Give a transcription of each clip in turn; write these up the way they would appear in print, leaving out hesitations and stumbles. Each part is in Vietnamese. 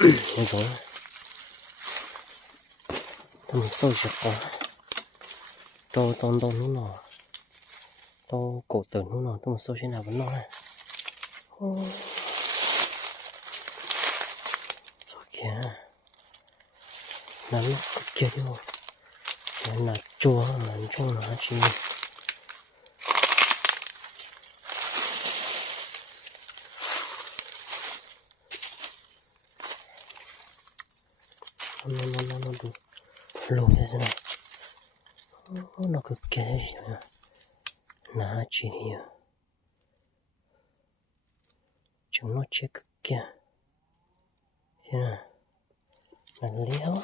Ôi dồi, tao mình sâu giật quá. Tao nó nọ. Tao cổ tử nó nọ, tao mình sâu trên nào vẫn nó này. Sao kìa. Nó cực kia đi rồi. Nó là chua, nó chỉ. Nó đủ lâu thế này. Nó cực kia gì vậy? Nó chỉ hiểu. Chúng nó chết cực kia. Thế nào? Nó léo.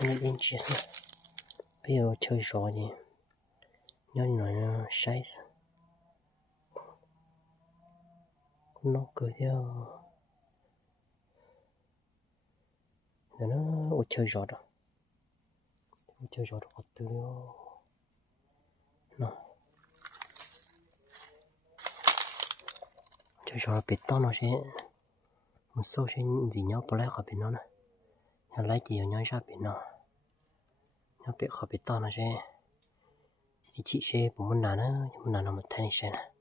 Nó lên chết rồi. Bây giờ chơi rõ gì? Nhớ nó sai. Nó cứ theo. Nó chơi rõ đó. Chơi rõ đó có từ đó. Nó. Chơi rõ bị to nó sẽ. Một số chuyện gì nhớ bỏ lại khỏi bên nó này. Nhớ lấy gì nhớ ra bên nó. Nhớ bị khỏi bị to nó sẽ. Chị sẽ bụng mình nào nữa. Mình nào nó một thay này sẽ này.